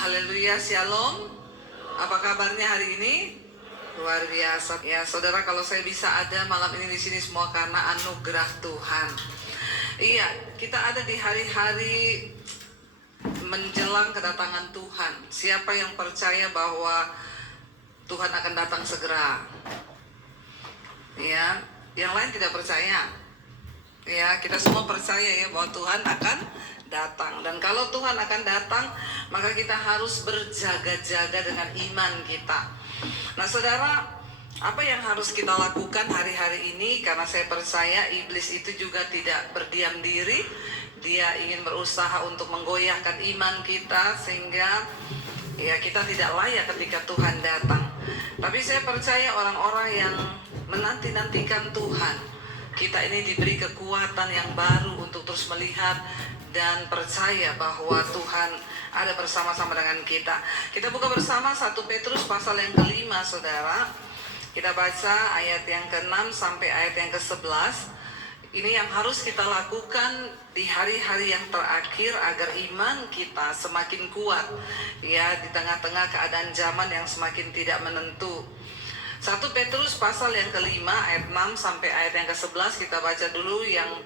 Haleluya, shalom. Apa kabarnya hari ini? Luar biasa. Ya, saudara, kalau saya bisa ada malam ini di sini semua karena anugerah Tuhan. Iya, kita ada di hari-hari menjelang kedatangan Tuhan. Siapa yang percaya bahwa Tuhan akan datang segera? Ya, yang lain tidak percaya. Ya, kita semua percaya ya bahwa Tuhan akan datang. Dan kalau Tuhan akan datang, maka kita harus berjaga-jaga dengan iman kita. Nah, saudara, apa yang harus kita lakukan hari-hari ini? Karena saya percaya iblis itu juga tidak berdiam diri. Dia ingin berusaha untuk menggoyahkan iman kita sehingga ya kita tidak layak ketika Tuhan datang. Tapi saya percaya orang-orang yang menanti-nantikan Tuhan, kita ini diberi kekuatan yang baru untuk terus melihat dan percaya bahwa Tuhan ada bersama-sama dengan kita. Kita buka bersama 1 Petrus pasal yang ke-5, saudara. Kita baca ayat yang ke-6 sampai ayat yang ke-11. Ini yang harus kita lakukan di hari-hari yang terakhir agar iman kita semakin kuat ya di tengah-tengah keadaan zaman yang semakin tidak menentu. 1 Petrus pasal yang ke-5 ayat 6 sampai ayat yang ke-11. Kita baca dulu yang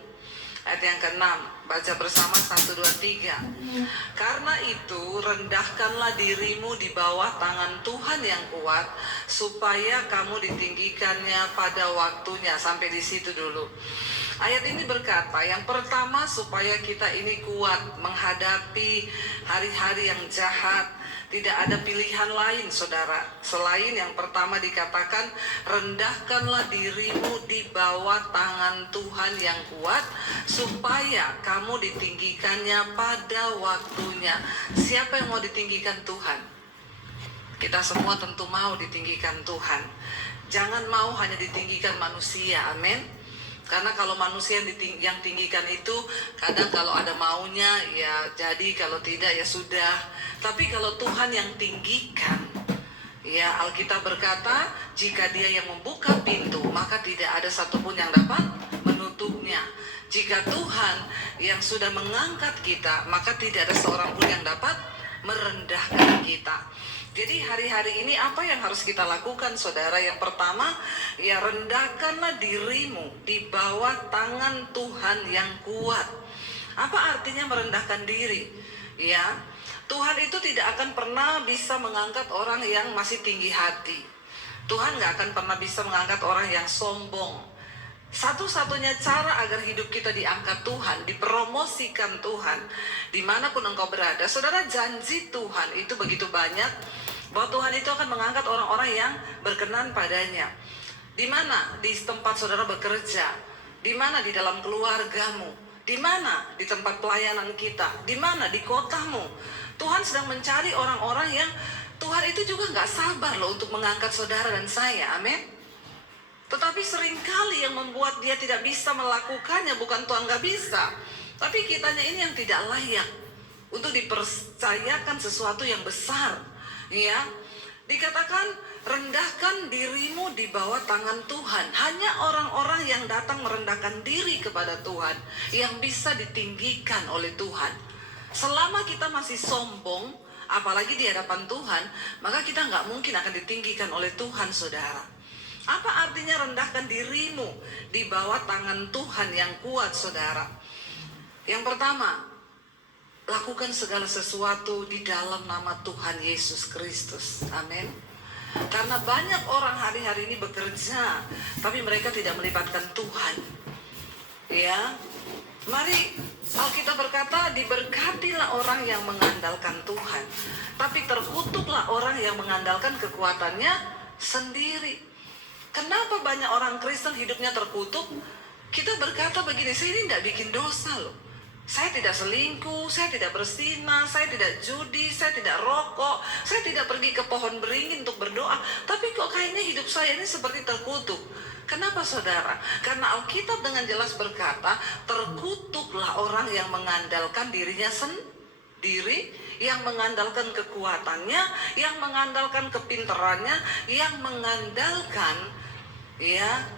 ayat yang ke-6. Baca bersama 1, 2, 3. Karena itu rendahkanlah dirimu di bawah tangan Tuhan yang kuat, supaya kamu ditinggikannya pada waktunya. Sampai di situ dulu. Ayat ini berkata, yang pertama supaya kita ini kuat menghadapi hari-hari yang jahat. Tidak ada pilihan lain, saudara, selain yang pertama dikatakan, rendahkanlah dirimu di bawah tangan Tuhan yang kuat, supaya kamu ditinggikannya pada waktunya. Siapa yang mau ditinggikan Tuhan? Kita semua tentu mau ditinggikan Tuhan. Jangan mau hanya ditinggikan manusia, amin. Karena kalau manusia yang tinggikan itu kadang kalau ada maunya ya jadi, kalau tidak ya sudah. Tapi kalau Tuhan yang tinggikan, ya Alkitab berkata, jika Dia yang membuka pintu, maka tidak ada satupun yang dapat menutupnya. Jika Tuhan yang sudah mengangkat kita, maka tidak ada seorang pun yang dapat merendahkan kita. Jadi hari-hari ini apa yang harus kita lakukan, saudara? Yang pertama, ya rendahkanlah dirimu di bawah tangan Tuhan yang kuat. Apa artinya merendahkan diri? Ya, Tuhan itu tidak akan pernah bisa mengangkat orang yang masih tinggi hati. Tuhan gak akan pernah bisa mengangkat orang yang sombong. Satu-satunya cara agar hidup kita diangkat Tuhan, dipromosikan Tuhan, dimanapun engkau berada. Saudara, janji Tuhan itu begitu banyak, bahwa Tuhan itu akan mengangkat orang-orang yang berkenan padanya. Di mana? Di tempat saudara bekerja. Di mana? Di dalam keluargamu. Di mana? Di tempat pelayanan kita. Di mana? Di kotamu. Tuhan sedang mencari orang-orang yang Tuhan itu juga gak sabar loh untuk mengangkat saudara dan saya, amin. Tetapi seringkali yang membuat dia tidak bisa melakukannya bukan Tuhan gak bisa, tapi kitanya ini yang tidak layak untuk dipercayakan sesuatu yang besar. Ya, dikatakan rendahkan dirimu di bawah tangan Tuhan. Hanya orang-orang yang datang merendahkan diri kepada Tuhan yang bisa ditinggikan oleh Tuhan. Selama kita masih sombong, apalagi di hadapan Tuhan, maka kita nggak mungkin akan ditinggikan oleh Tuhan, saudara. Apa artinya rendahkan dirimu di bawah tangan Tuhan yang kuat, saudara? Yang pertama, lakukan segala sesuatu di dalam nama Tuhan Yesus Kristus, amin. Karena banyak orang hari-hari ini bekerja, tapi mereka tidak melibatkan Tuhan. Ya, mari Alkitab berkata, diberkatilah orang yang mengandalkan Tuhan, tapi terkutuklah orang yang mengandalkan kekuatannya sendiri. Kenapa banyak orang Kristen hidupnya terkutuk? Kita berkata begini, saya ini tidak bikin dosa loh. Saya tidak selingkuh, saya tidak berzina, saya tidak judi, saya tidak rokok, saya tidak pergi ke pohon beringin untuk berdoa. Tapi kok kayaknya hidup saya ini seperti terkutuk. Kenapa, saudara? Karena Alkitab dengan jelas berkata, terkutuklah orang yang mengandalkan dirinya sendiri, yang mengandalkan kekuatannya, yang mengandalkan kepintarannya, yang mengandalkan ya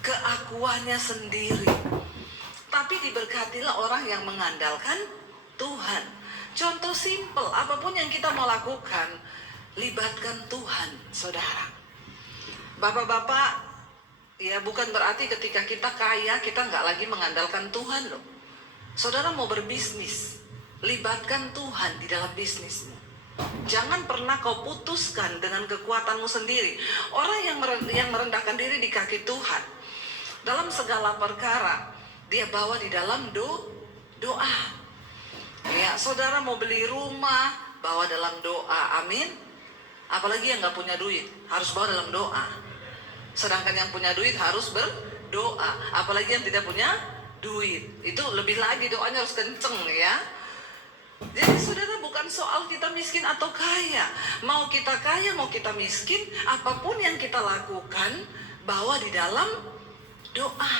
keakuannya sendiri. Tapi diberkatilah orang yang mengandalkan Tuhan. Contoh simple, apapun yang kita mau lakukan, libatkan Tuhan, saudara. Bapak-bapak, ya bukan berarti ketika kita kaya, kita nggak lagi mengandalkan Tuhan loh. Saudara mau berbisnis, libatkan Tuhan di dalam bisnismu. Jangan pernah kau putuskan dengan kekuatanmu sendiri. Orang yang merendahkan diri di kaki Tuhan, dalam segala perkara, dia bawa di dalam doa. Ya, saudara mau beli rumah, bawa dalam doa, amin. Apalagi yang gak punya duit, harus bawa dalam doa. Sedangkan yang punya duit harus berdoa. Apalagi yang tidak punya duit, itu lebih lagi doanya harus kenceng ya. Jadi saudara, bukan soal kita miskin atau kaya. Mau kita kaya, mau kita miskin, apapun yang kita lakukan, bawa di dalam doa.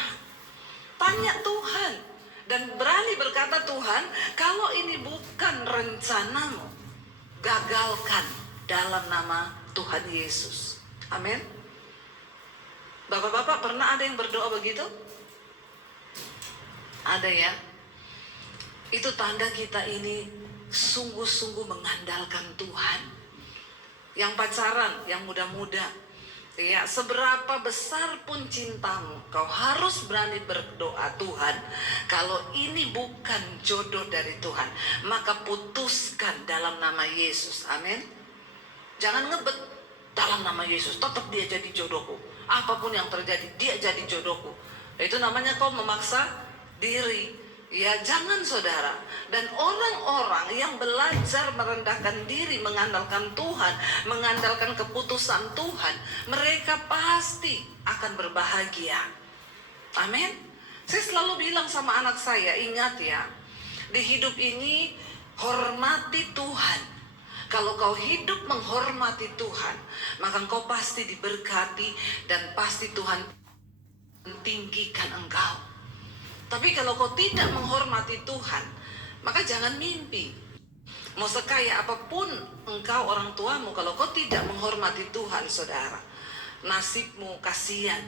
Tanya Tuhan. Dan berani berkata, Tuhan, kalau ini bukan rencanamu, gagalkan dalam nama Tuhan Yesus. Amin. Bapak-bapak pernah ada yang berdoa begitu? Ada ya? Itu tanda kita ini sungguh-sungguh mengandalkan Tuhan. Yang pacaran, yang muda-muda, ya, seberapa besar pun cintamu, kau harus berani berdoa, Tuhan, kalau ini bukan jodoh dari Tuhan, maka putuskan dalam nama Yesus. Amin. Jangan ngebet, dalam nama Yesus tetap dia jadi jodohku. Apapun yang terjadi, dia jadi jodohku. Itu namanya kau memaksa diri. Ya, jangan saudara. Dan orang-orang yang belajar merendahkan diri, mengandalkan Tuhan, mengandalkan keputusan Tuhan, mereka pasti akan berbahagia. Amin. Saya selalu bilang sama anak saya, ingat ya, di hidup ini hormati Tuhan. Kalau kau hidup menghormati Tuhan, maka kau pasti diberkati dan pasti Tuhan tinggikan engkau. Tapi kalau kau tidak menghormati Tuhan, maka jangan mimpi. Mau sekaya apapun engkau orang tuamu, kalau kau tidak menghormati Tuhan, saudara, nasibmu kasihan.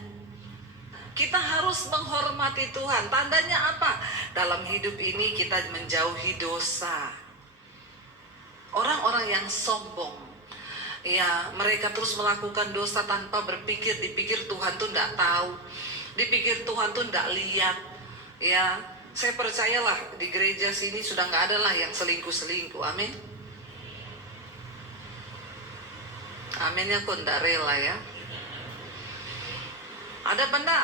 Kita harus menghormati Tuhan. Tandanya apa? Dalam hidup ini kita menjauhi dosa. Orang-orang yang sombong, ya, mereka terus melakukan dosa tanpa berpikir. Dipikir Tuhan tuh tidak tahu, dipikir Tuhan tuh tidak lihat. Ya, saya percayalah di gereja sini sudah nggak ada lah yang selingkuh-selingkuh. Amin. Amin ya, kok nggak rela ya. Ada benda?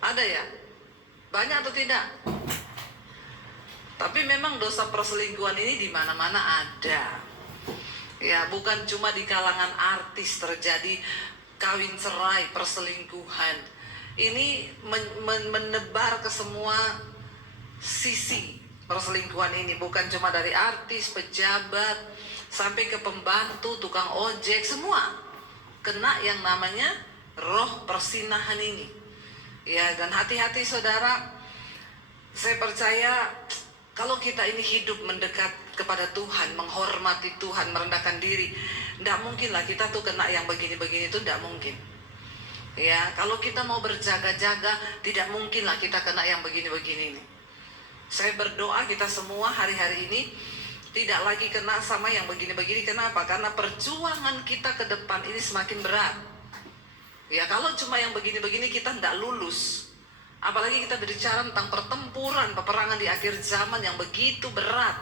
Ada ya? Banyak atau tidak? Tapi memang dosa perselingkuhan ini di mana-mana ada. Ya, bukan cuma di kalangan artis terjadi kawin cerai, perselingkuhan. Ini menebar ke semua sisi perselingkuhan ini. Bukan cuma dari artis, pejabat, sampai ke pembantu, tukang ojek, semua kena yang namanya roh persinahan ini. Ya, dan hati-hati saudara. Saya percaya kalau kita ini hidup mendekat kepada Tuhan, menghormati Tuhan, merendahkan diri, tidak mungkin lah kita tuh kena yang begini-begini, itu tidak mungkin. Ya, kalau kita mau berjaga-jaga, tidak mungkin lah kita kena yang begini-begini nih. Saya berdoa kita semua hari-hari ini tidak lagi kena sama yang begini-begini. Kenapa? Karena perjuangan kita ke depan ini semakin berat. Ya, kalau cuma yang begini-begini kita tidak lulus. Apalagi kita berbicara tentang pertempuran, peperangan di akhir zaman yang begitu berat.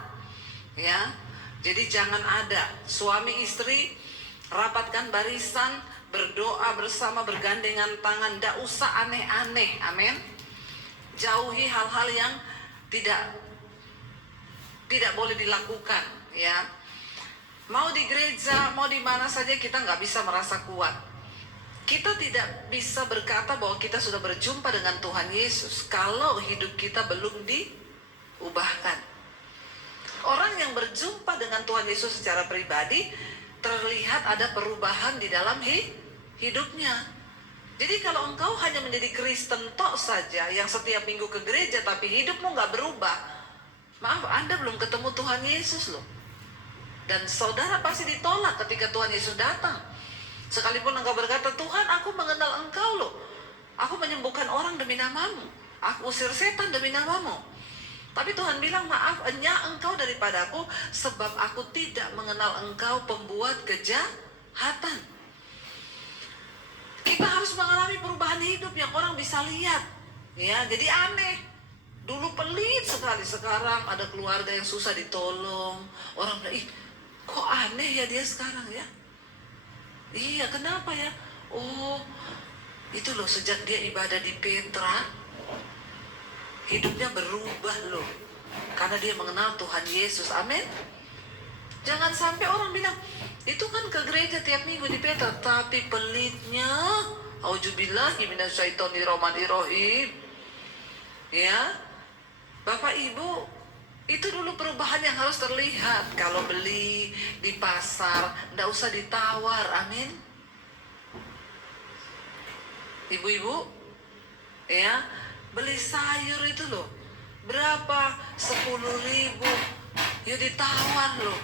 Ya, jadi jangan ada suami istri rapatkan barisan, berdoa bersama, bergandengan tangan, tidak usah aneh-aneh. Amin. Jauhi hal-hal yang tidak boleh dilakukan. Ya, mau di gereja, mau di mana saja kita nggak bisa merasa kuat. Kita tidak bisa berkata bahwa kita sudah berjumpa dengan Tuhan Yesus kalau hidup kita belum diubahkan. Orang yang berjumpa dengan Tuhan Yesus secara pribadi, terlihat ada perubahan di dalam hidupnya. Jadi kalau engkau hanya menjadi Kristen tok saja, yang setiap minggu ke gereja tapi hidupmu nggak berubah, maaf, Anda belum ketemu Tuhan Yesus loh. Dan saudara pasti ditolak ketika Tuhan Yesus datang. Sekalipun engkau berkata, Tuhan, aku mengenal engkau loh, aku menyembuhkan orang demi namamu, aku usir setan demi namamu. Tapi Tuhan bilang, maaf, enyah engkau daripadaku, sebab aku tidak mengenal engkau, pembuat kejahatan. Kita harus mengalami perubahan hidup yang orang bisa lihat. Ya, jadi aneh. Dulu pelit sekali, sekarang ada keluarga yang susah ditolong. Orang bilang, ih, kok aneh ya dia sekarang ya? Iya, kenapa ya? Oh, itu loh, sejak dia ibadah di Petra, hidupnya berubah loh, karena dia mengenal Tuhan Yesus. Amin. Jangan sampai orang bilang, itu kan ke gereja tiap minggu di Petra, tapi pelitnya, auzubillahi minasyaitonirrahmanirrahim. Ya, Bapak Ibu, itu dulu perubahan yang harus terlihat. Kalau beli di pasar, nggak usah ditawar. Amin. Ibu-ibu, ya, beli sayur itu loh, berapa? 10.000, ya ditawar loh.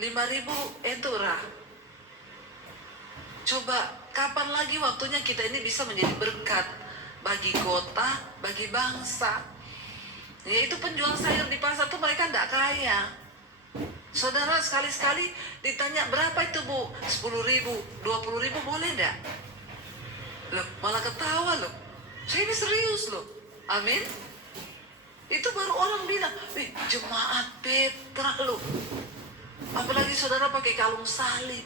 5.000 itu rah. Coba, kapan lagi waktunya kita ini bisa menjadi berkat bagi kota, bagi bangsa? Ya, itu penjual sayur di pasar tuh mereka nggak kaya. Saudara, sekali-sekali ditanya, berapa itu Bu? 10.000, 20.000 boleh nggak? Loh, malah ketawa loh. Saya ini serius loh. Amin. Itu baru orang bilang, jemaat Petra loh. Apalagi saudara pakai kalung salib.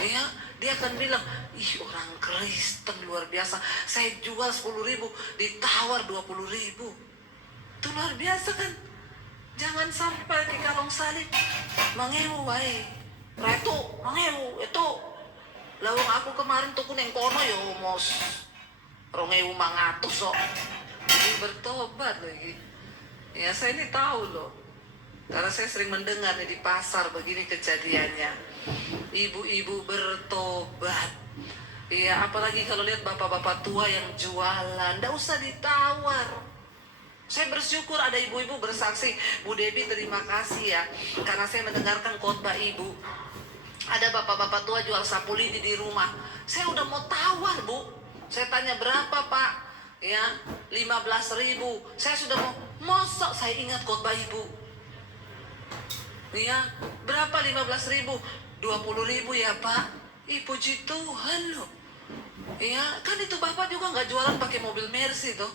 Ya, dia akan bilang, ih, orang Kristen luar biasa. Saya jual 10.000, ditawar 20.000. Itu luar biasa kan? Jangan sampai pakai kalung salib. Mangewu wae. Retu, mangewu, itu. Lawang aku kemarin tuh neng kono ya mos 2.500 kok. Jadi bertobat lagi. Ya, saya ini tahu loh. Karena saya sering mendengar nih di pasar begini kejadiannya. Ibu-ibu bertobat. Iya, apalagi kalau lihat bapak-bapak tua yang jualan, nggak usah ditawar. Saya bersyukur ada ibu-ibu bersaksi. Bu Debi, terima kasih ya, karena saya mendengarkan khotbah ibu. Ada bapak-bapak tua jual sapu lidi di rumah. Saya udah mau tawar, Bu. Saya tanya, berapa Pak? Ya, 15.000. Saya sudah mau, mosok saya ingat khotbah ibu. Ya, berapa 15.000? 20.000 ya Pak. Ih, puji Tuhan loh. Ya, kan itu bapak juga nggak jualan pakai mobil Mercy tuh.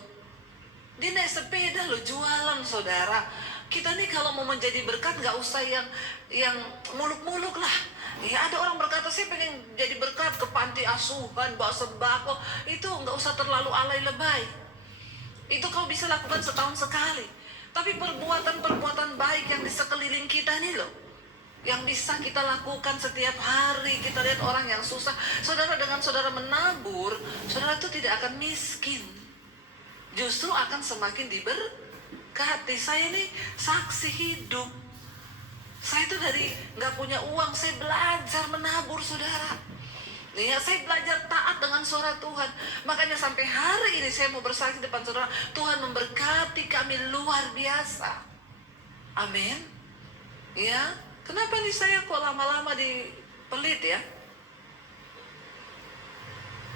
Dia naik sepeda loh, jualan saudara. Kita nih kalau mau menjadi berkat nggak usah yang muluk-muluk lah. Ya, ada orang berkata, saya pengen jadi berkat ke panti asuhan, bawa sembako. Itu nggak usah terlalu alay lebay. Itu kau bisa lakukan setahun sekali. Tapi perbuatan-perbuatan baik yang di sekeliling kita nih loh, yang bisa kita lakukan setiap hari. Kita lihat orang yang susah. Saudara, dengan saudara menabur, saudara itu tidak akan miskin. Justru akan semakin diberkati. Saya ini saksi hidup. Saya itu dari nggak punya uang, saya belajar menabur, saudara. Ya, saya belajar taat dengan suara Tuhan. Makanya sampai hari ini saya mau bersaksi depan saudara, Tuhan memberkati kami luar biasa. Amin. Ya, kenapa nih saya kok lama-lama di pelit ya?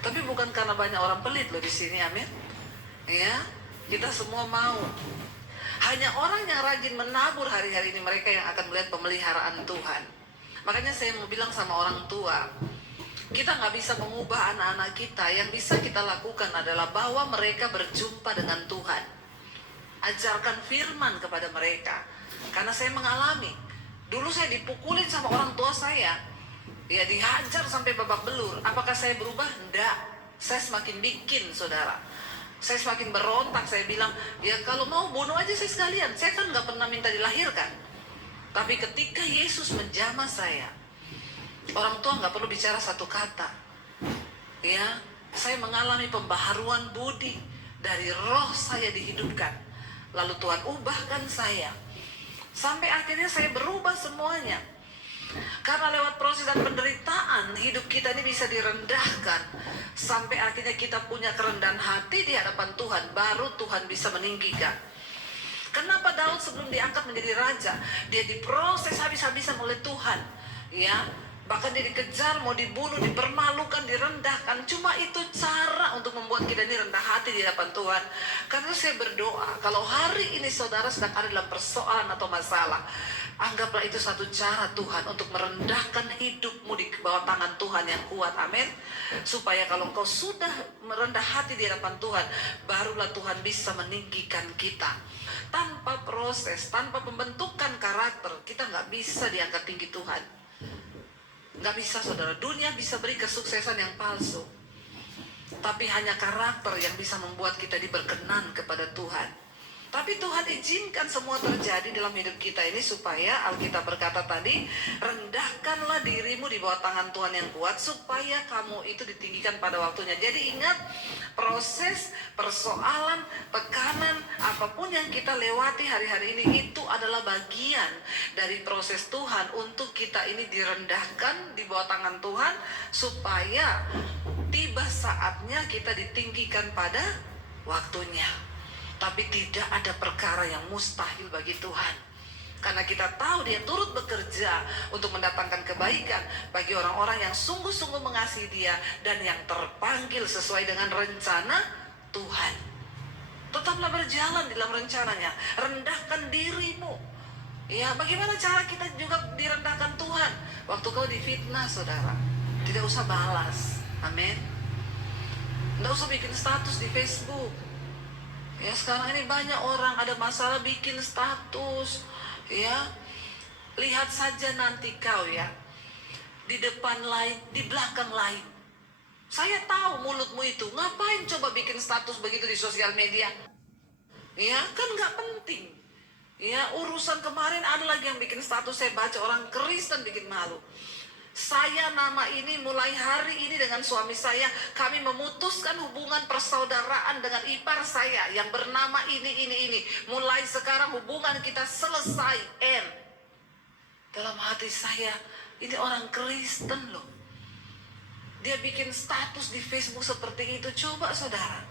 Tapi bukan karena banyak orang pelit loh di sini, amin. Ya, kita semua mau. Hanya orang yang rajin menabur hari-hari ini, mereka yang akan melihat pemeliharaan Tuhan. Makanya saya mau bilang sama orang tua, kita nggak bisa mengubah anak-anak kita. Yang bisa kita lakukan adalah bawa mereka berjumpa dengan Tuhan. Ajarkan firman kepada mereka. Karena saya mengalami, dulu saya dipukulin sama orang tua saya. Ya, dihajar sampai babak belur. Apakah saya berubah? Enggak. Saya semakin bikin, saudara. Saya semakin berontak. Saya bilang, ya kalau mau bunuh aja saya sekalian. Saya kan nggak pernah minta dilahirkan. Tapi ketika Yesus menjamah saya, orang tua nggak perlu bicara satu kata. Ya, saya mengalami pembaharuan budi dari roh saya dihidupkan. Lalu Tuhan ubahkan saya. Sampai akhirnya saya berubah semuanya. Karena lewat proses dan penderitaan, hidup kita ini bisa direndahkan. Sampai akhirnya kita punya kerendahan hati di hadapan Tuhan. Baru Tuhan bisa meninggikan. Kenapa Daud sebelum diangkat menjadi raja, dia diproses habis-habisan oleh Tuhan. Ya, Bahkan dia dikejar, mau dibunuh, dipermalukan, direndahkan. Cuma itu cara untuk membuat kita ini rendah hati di hadapan Tuhan. Karena saya berdoa, kalau hari ini saudara sedang ada dalam persoalan atau masalah, anggaplah itu satu cara Tuhan untuk merendahkan hidupmu di bawah tangan Tuhan yang kuat. Amin. Supaya kalau engkau sudah merendah hati di hadapan Tuhan, barulah Tuhan bisa meninggikan kita. Tanpa proses, tanpa pembentukan karakter, kita nggak bisa diangkat tinggi Tuhan. Nggak bisa saudara. Dunia bisa beri kesuksesan yang palsu, tapi hanya karakter yang bisa membuat kita diberkenan kepada Tuhan. Tapi Tuhan izinkan semua terjadi dalam hidup kita ini supaya Alkitab berkata tadi, rendahkanlah dirimu di bawah tangan Tuhan yang kuat supaya kamu itu ditinggikan pada waktunya. Jadi ingat, proses, persoalan, tekanan, apapun yang kita lewati hari-hari ini itu adalah bagian dari proses Tuhan untuk kita ini direndahkan di bawah tangan Tuhan supaya tiba saatnya kita ditinggikan pada waktunya. Tapi tidak ada perkara yang mustahil bagi Tuhan. Karena kita tahu Dia turut bekerja untuk mendatangkan kebaikan bagi orang-orang yang sungguh-sungguh mengasihi Dia dan yang terpanggil sesuai dengan rencana Tuhan. Tetaplah berjalan di dalam rencananya. Rendahkan dirimu. Ya, bagaimana cara kita juga direndahkan Tuhan? Waktu kau difitnah, saudara, tidak usah balas. Amin. Tidak usah bikin status di Facebook. Ya, sekarang ini banyak orang ada masalah bikin status. Ya, lihat saja nanti kau ya, di depan lain, di belakang lain. Saya tahu mulutmu itu, ngapain coba bikin status begitu di sosial media? Ya, kan nggak penting. Ya, urusan kemarin ada lagi yang bikin status, saya baca orang Kristen bikin malu. Saya nama ini mulai hari ini dengan suami saya, kami memutuskan hubungan persaudaraan dengan ipar saya yang bernama ini. Mulai sekarang hubungan kita selesai, end. Dalam hati saya, ini orang Kristen loh. Dia bikin status di Facebook seperti itu. Coba saudara,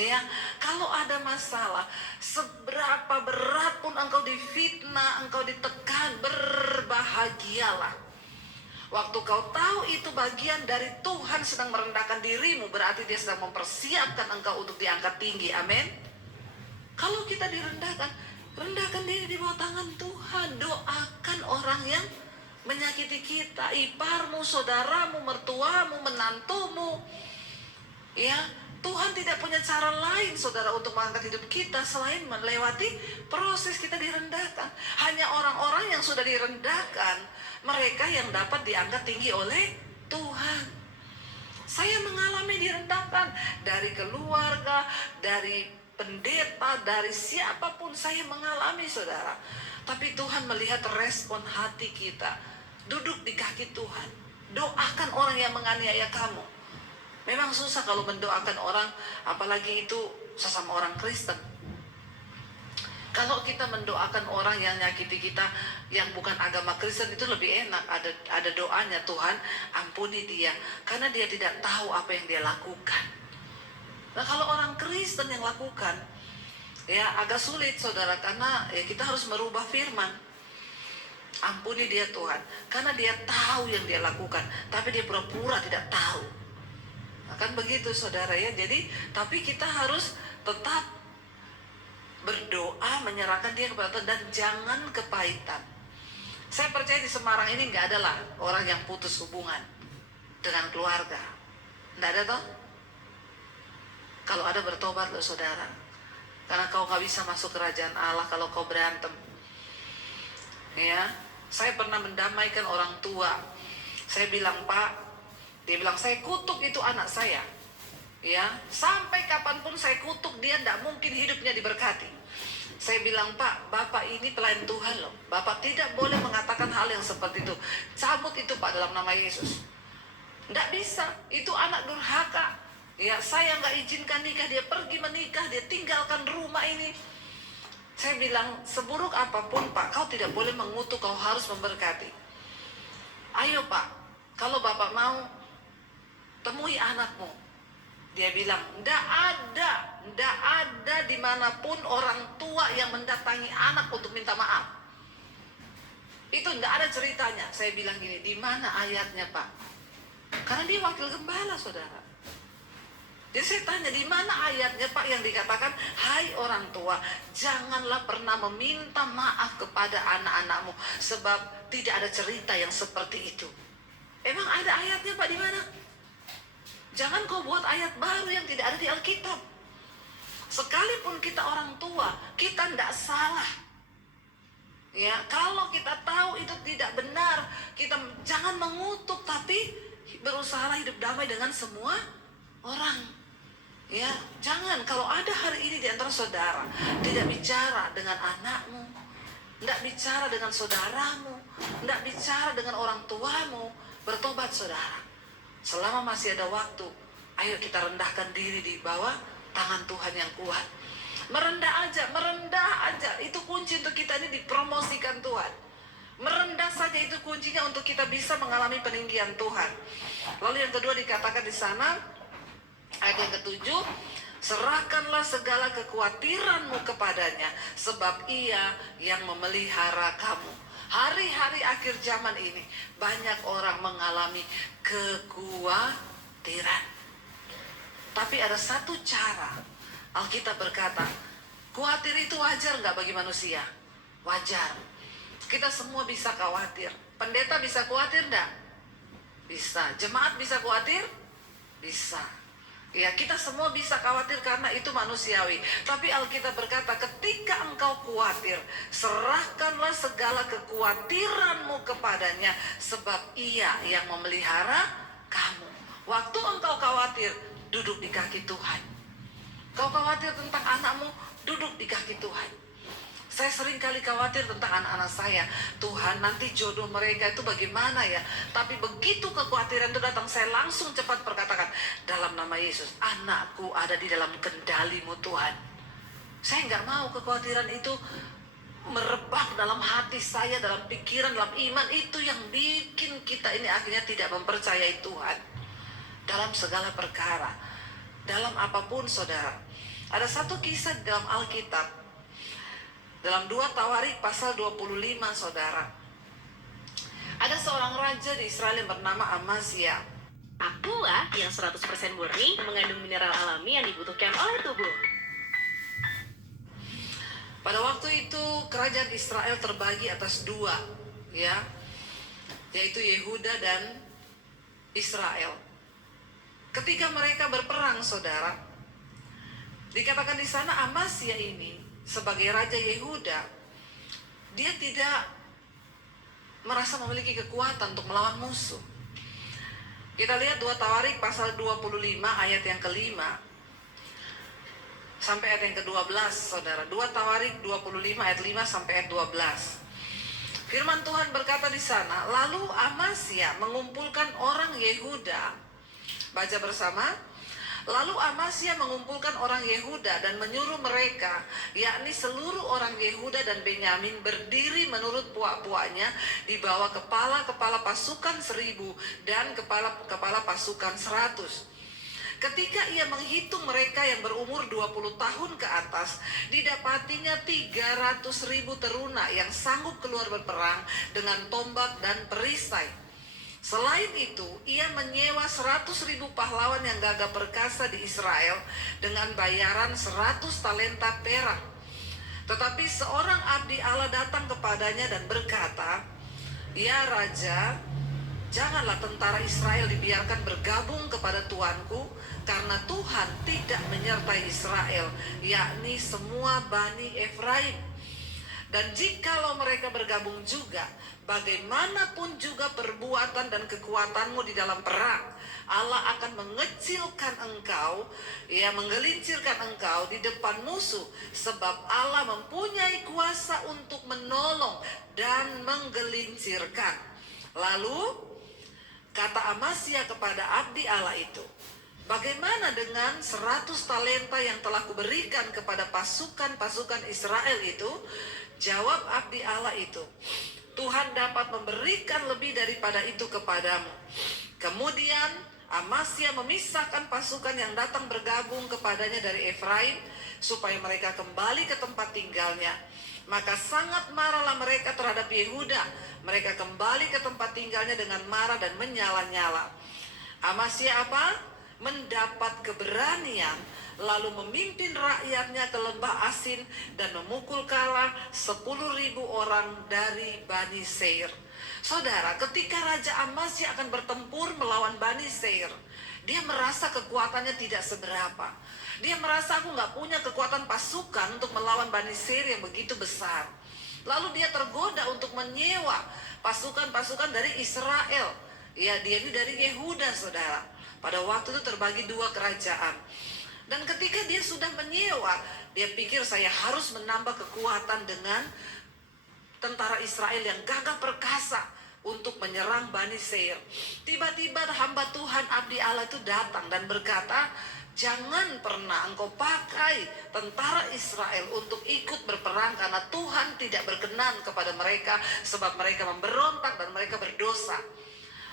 ya, kalau ada masalah, seberapa berat pun engkau difitnah, engkau ditekan, berbahagialah. Waktu kau tahu itu bagian dari Tuhan sedang merendahkan dirimu, berarti Dia sedang mempersiapkan engkau untuk diangkat tinggi. Amin. Kalau kita direndahkan, rendahkan diri di bawah tangan Tuhan. Doakan orang yang menyakiti kita, iparmu, saudaramu, mertuamu, menantumu. Ya, Tuhan tidak punya cara lain saudara untuk mengangkat hidup kita selain melewati proses kita direndahkan. Hanya orang-orang yang sudah direndahkan, mereka yang dapat diangkat tinggi oleh Tuhan. Saya mengalami direndahkan dari keluarga, dari pendeta, dari siapapun saya mengalami saudara. Tapi Tuhan melihat respon hati kita. Duduk di kaki Tuhan. Doakan orang yang menganiaya kamu. Memang susah kalau mendoakan orang, apalagi itu sesama orang Kristen. Kalau kita mendoakan orang yang nyakiti kita, yang bukan agama Kristen, itu lebih enak. Ada doanya, Tuhan ampuni dia, karena dia tidak tahu apa yang dia lakukan. Nah, kalau orang Kristen yang lakukan, ya agak sulit saudara, karena ya kita harus merubah firman. Ampuni dia Tuhan, karena dia tahu yang dia lakukan, tapi dia pura-pura tidak tahu. Akan begitu saudara ya. Jadi tapi kita harus tetap berdoa, menyerahkan dia kepada Tuhan, dan jangan kepahitan. Saya percaya di Semarang ini nggak ada lah orang yang putus hubungan dengan keluarga. Nggak ada toh? Kalau ada, bertobat loh saudara, karena kau nggak bisa masuk kerajaan Allah kalau kau berantem. Ya, saya pernah mendamaikan orang tua. Saya bilang, Pak, dia bilang, saya kutuk itu anak saya. Ya, sampai kapanpun saya kutuk dia, tidak mungkin hidupnya diberkati. Saya bilang, Pak, Bapak ini pelayan Tuhan loh. Bapak tidak boleh mengatakan hal yang seperti itu. Cabut itu Pak dalam nama Yesus. Tidak bisa, itu anak durhaka. Ya, saya nggak izinkan nikah, dia pergi menikah, dia tinggalkan rumah ini. Saya bilang, seburuk apapun Pak, kau tidak boleh mengutuk, kau harus memberkati. Ayo Pak, kalau Bapak mau, temui anakmu. Dia bilang, ndak ada dimanapun orang tua yang mendatangi anak untuk minta maaf. Itu enggak ada ceritanya. Saya bilang gini, di mana ayatnya Pak? Karena dia wakil gembala saudara. Jadi saya tanya, di mana ayatnya Pak yang dikatakan, hai orang tua, janganlah pernah meminta maaf kepada anak-anakmu, sebab tidak ada cerita yang seperti itu. Emang ada ayatnya Pak di mana? Jangan kau buat ayat baru yang tidak ada di Alkitab. Sekalipun kita orang tua, kita tidak salah. Ya, kalau kita tahu itu tidak benar, kita jangan mengutuk, tapi berusaha hidup damai dengan semua orang. Ya, jangan kalau ada hari ini di antara saudara tidak bicara dengan anakmu, tidak bicara dengan saudaramu, tidak bicara dengan orang tuamu, bertobat saudara. Selama masih ada waktu, ayo kita rendahkan diri di bawah tangan Tuhan yang kuat. Merendah aja, itu kunci untuk kita ini dipromosikan Tuhan. Merendah saja itu kuncinya untuk kita bisa mengalami peninggian Tuhan. Lalu yang kedua dikatakan di sana, ayat yang ketujuh, serahkanlah segala kekhawatiranmu kepadanya, sebab ia yang memelihara kamu. Hari-hari akhir zaman ini, banyak orang mengalami kekhawatiran. Tapi ada satu cara, Alkitab berkata, khawatir itu wajar nggak bagi manusia? Wajar. Kita semua bisa khawatir. Pendeta bisa khawatir nggak? Bisa. Jemaat bisa khawatir? Bisa. Ya, kita semua bisa khawatir karena itu manusiawi. Tapi Alkitab berkata, ketika engkau khawatir, serahkanlah segala kekhawatiranmu kepadanya, sebab ia yang memelihara kamu. Waktu engkau khawatir, duduk di kaki Tuhan. Kau khawatir tentang anakmu, duduk di kaki Tuhan. Saya sering kali khawatir tentang anak-anak saya. Tuhan, nanti jodoh mereka itu bagaimana ya? Tapi begitu kekhawatiran itu datang, saya langsung cepat berkatakan, dalam nama Yesus, anakku ada di dalam kendali-Mu Tuhan. Saya nggak mau kekhawatiran itu merebak dalam hati saya, dalam pikiran, dalam iman. Itu yang bikin kita ini akhirnya tidak mempercayai Tuhan dalam segala perkara, dalam apapun saudara. Ada satu kisah dalam Alkitab, dalam 2 Tawarik pasal 25 saudara. Ada seorang raja di Israel yang bernama Amazia. Aqua yang 100% murni mengandung mineral alami yang dibutuhkan oleh tubuh. Pada waktu itu kerajaan Israel terbagi atas 2, ya, yaitu Yehuda dan Israel. Ketika mereka berperang saudara, dikatakan di sana Amazia ini sebagai Raja Yehuda, dia tidak merasa memiliki kekuatan untuk melawan musuh. Kita lihat 2 Tawarik pasal 25 ayat yang kelima sampai ayat yang ke-12 saudara. 2 Tawarik 25 ayat 5 sampai ayat 12. Firman Tuhan berkata di sana, lalu Amazia mengumpulkan orang Yehuda. Baca bersama. Lalu Amazia mengumpulkan orang Yehuda dan menyuruh mereka, yakni seluruh orang Yehuda dan Benyamin, berdiri menurut puak-puaknya di bawah kepala-kepala pasukan 1000 dan kepala-kepala pasukan 100. Ketika ia menghitung mereka yang berumur 20 tahun ke atas, didapatinya 300.000 teruna yang sanggup keluar berperang dengan tombak dan perisai. Selain itu, ia menyewa 100.000 pahlawan yang gagah perkasa di Israel dengan bayaran 100 talenta perak. Tetapi seorang abdi Allah datang kepadanya dan berkata, ya Raja, janganlah tentara Israel dibiarkan bergabung kepada tuanku, karena Tuhan tidak menyertai Israel, yakni semua Bani Efraim. Dan jikalau mereka bergabung juga, bagaimanapun juga perbuatan dan kekuatanmu di dalam perang, Allah akan mengecilkan engkau, ya, menggelincirkan engkau di depan musuh, sebab Allah mempunyai kuasa untuk menolong dan menggelincirkan. Lalu kata Amazia kepada abdi Allah itu, bagaimana dengan 100 talenta yang telah kuberikan kepada pasukan-pasukan Israel itu? Jawab abdi Allah itu, Tuhan dapat memberikan lebih daripada itu kepadamu. Kemudian Amazia memisahkan pasukan yang datang bergabung kepadanya dari Efraim, supaya mereka kembali ke tempat tinggalnya. Maka sangat marahlah mereka terhadap Yehuda. Mereka kembali ke tempat tinggalnya dengan marah dan menyala-nyala. Amasya apa? Mendapat keberanian, lalu memimpin rakyatnya ke lembah Asin dan memukul kalah 10.000 orang dari Bani Seir. Saudara, ketika Raja Amasya akan bertempur melawan Bani Seir, dia merasa kekuatannya tidak seberapa. Dia merasa, aku gak punya kekuatan pasukan untuk melawan Bani Seir yang begitu besar. Lalu dia tergoda untuk menyewa pasukan-pasukan dari Israel. Ya, dia ini dari Yehuda, saudara. Pada waktu itu terbagi 2 kerajaan. Dan ketika dia sudah menyewa, dia pikir saya harus menambah kekuatan dengan tentara Israel yang gagah perkasa untuk menyerang Bani Seir. Tiba-tiba hamba Tuhan Abdi Allah itu datang dan berkata, jangan pernah engkau pakai tentara Israel untuk ikut berperang, karena Tuhan tidak berkenan kepada mereka sebab mereka memberontak dan mereka berdosa.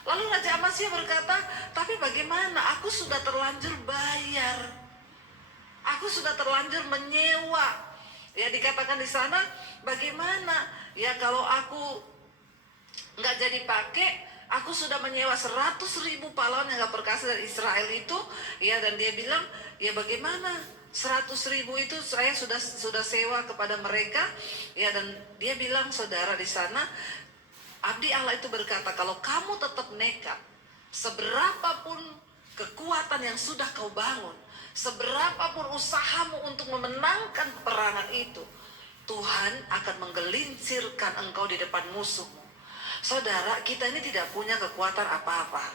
Lalu Raja Amasya berkata, tapi bagaimana? Aku sudah terlanjur bayar. Aku sudah terlanjur menyewa. Ya, dikatakan di sana, bagaimana? Ya, kalau aku nggak jadi pakai, aku sudah menyewa 100.000 pahlawan yang gak perkasa dari Israel itu. Ya, dan dia bilang, ya bagaimana? 100.000 itu saya sudah sewa kepada mereka. Ya, dan dia bilang, saudara, di sana Abdi Allah itu berkata, kalau kamu tetap nekat, seberapapun kekuatan yang sudah kau bangun, seberapapun usahamu untuk memenangkan peperangan itu, Tuhan akan menggelincirkan engkau di depan musuhmu. Saudara, kita ini tidak punya kekuatan apa-apa.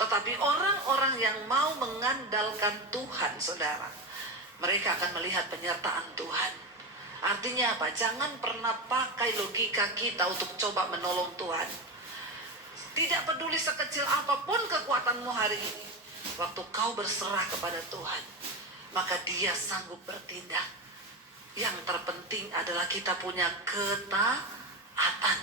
Tetapi orang-orang yang mau mengandalkan Tuhan, saudara, mereka akan melihat penyertaan Tuhan. Artinya apa? Jangan pernah pakai logika kita untuk coba menolong Tuhan. Tidak peduli sekecil apapun kekuatanmu hari ini, waktu kau berserah kepada Tuhan, maka Dia sanggup bertindak. Yang terpenting adalah kita punya ketaatan.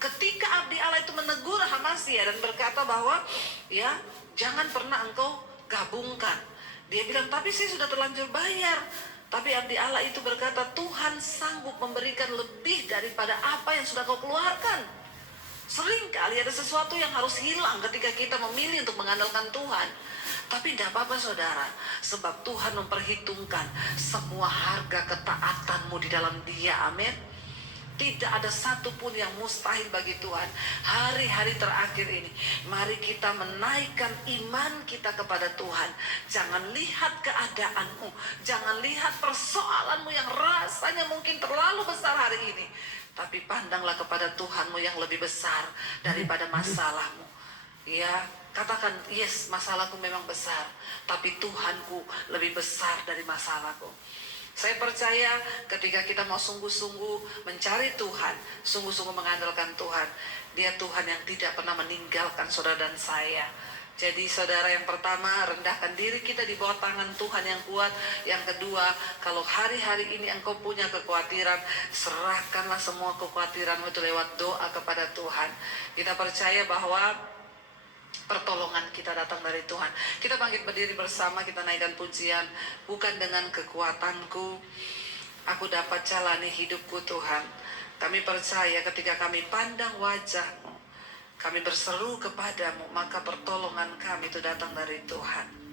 Ketika Abdi Allah itu menegur Amasya dan berkata bahwa, ya, jangan pernah engkau gabungkan. Dia bilang, tapi saya sudah terlanjur bayar. Tapi Abdi Allah itu berkata, Tuhan sanggup memberikan lebih daripada apa yang sudah kau keluarkan. Seringkali ada sesuatu yang harus hilang ketika kita memilih untuk mengandalkan Tuhan. Tapi tidak apa-apa, saudara, sebab Tuhan memperhitungkan semua harga ketaatanmu di dalam Dia. Amin. Tidak ada satupun yang mustahil bagi Tuhan. Hari-hari terakhir ini, mari kita menaikkan iman kita kepada Tuhan. Jangan lihat keadaanmu, jangan lihat persoalanmu yang rasanya mungkin terlalu besar hari ini, tapi pandanglah kepada Tuhanmu yang lebih besar daripada masalahmu. Ya, katakan, yes, masalahku memang besar, tapi Tuhanku lebih besar dari masalahku. Saya percaya ketika kita mau sungguh-sungguh mencari Tuhan, sungguh-sungguh mengandalkan Tuhan, Dia Tuhan yang tidak pernah meninggalkan saudara dan saya. Jadi saudara, yang pertama, rendahkan diri kita di bawah tangan Tuhan yang kuat. Yang kedua, kalau hari-hari ini engkau punya kekhawatiran, serahkanlah semua kekhawatiranmu itu lewat doa kepada Tuhan. Kita percaya bahwa pertolongan kita datang dari Tuhan. Kita bangkit berdiri bersama, kita naikkan pujian. Bukan dengan kekuatanku aku dapat jalani hidupku, Tuhan. Kami percaya ketika kami pandang wajah-Mu, kami berseru kepadamu, maka pertolongan kami itu datang dari Tuhan.